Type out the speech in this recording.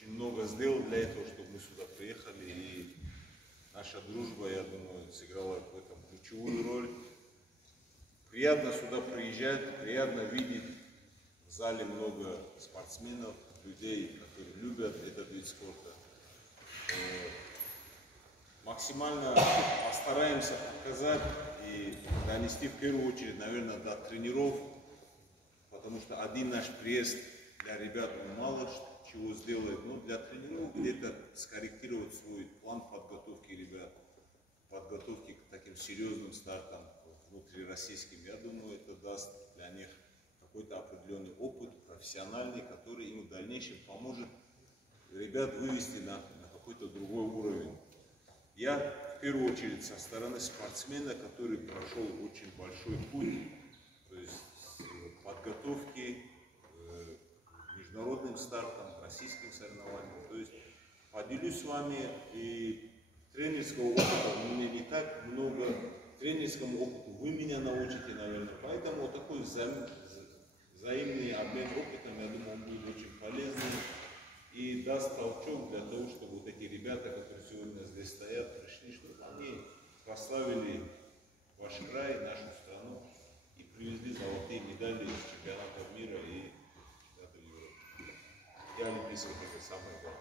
очень много сделал для этого, чтобы мы сюда приехали. И наша дружба, я думаю, сыграла в этом ключевую роль. Приятно сюда приезжать, приятно видеть в зале много спортсменов, людей, которые любят этот вид спорта. Максимально постараемся показать и донести в первую очередь, наверное, до тренеров, потому что один наш приезд для ребят мало чего сделает, но для тренеров где-то скорректировать свой план подготовки ребят, подготовки к таким серьезным стартам внутрироссийским. Я думаю, это даст для них какой-то определенный опыт, профессиональный, который им в дальнейшем поможет ребят вывести на какой-то другой уровень. Я в первую очередь со стороны спортсмена, который прошел очень большой путь, то есть подготовки к международным стартам, российским соревнованиям. То есть поделюсь с вами, и тренерского опыта у меня не так много, тренерскому опыту вы меня научите, наверное. Поэтому вот такой взаимный обмен опытом, я думаю, он будет очень полезный и даст толчок для того, чтобы вот эти ребята, которые сегодня здесь стоят, пришли, чтобы они прославили ваш край, нашу страну и привезли золотые медали из чемпионатов мира и чемпионата Европы. И Олимпийских, это самое главное.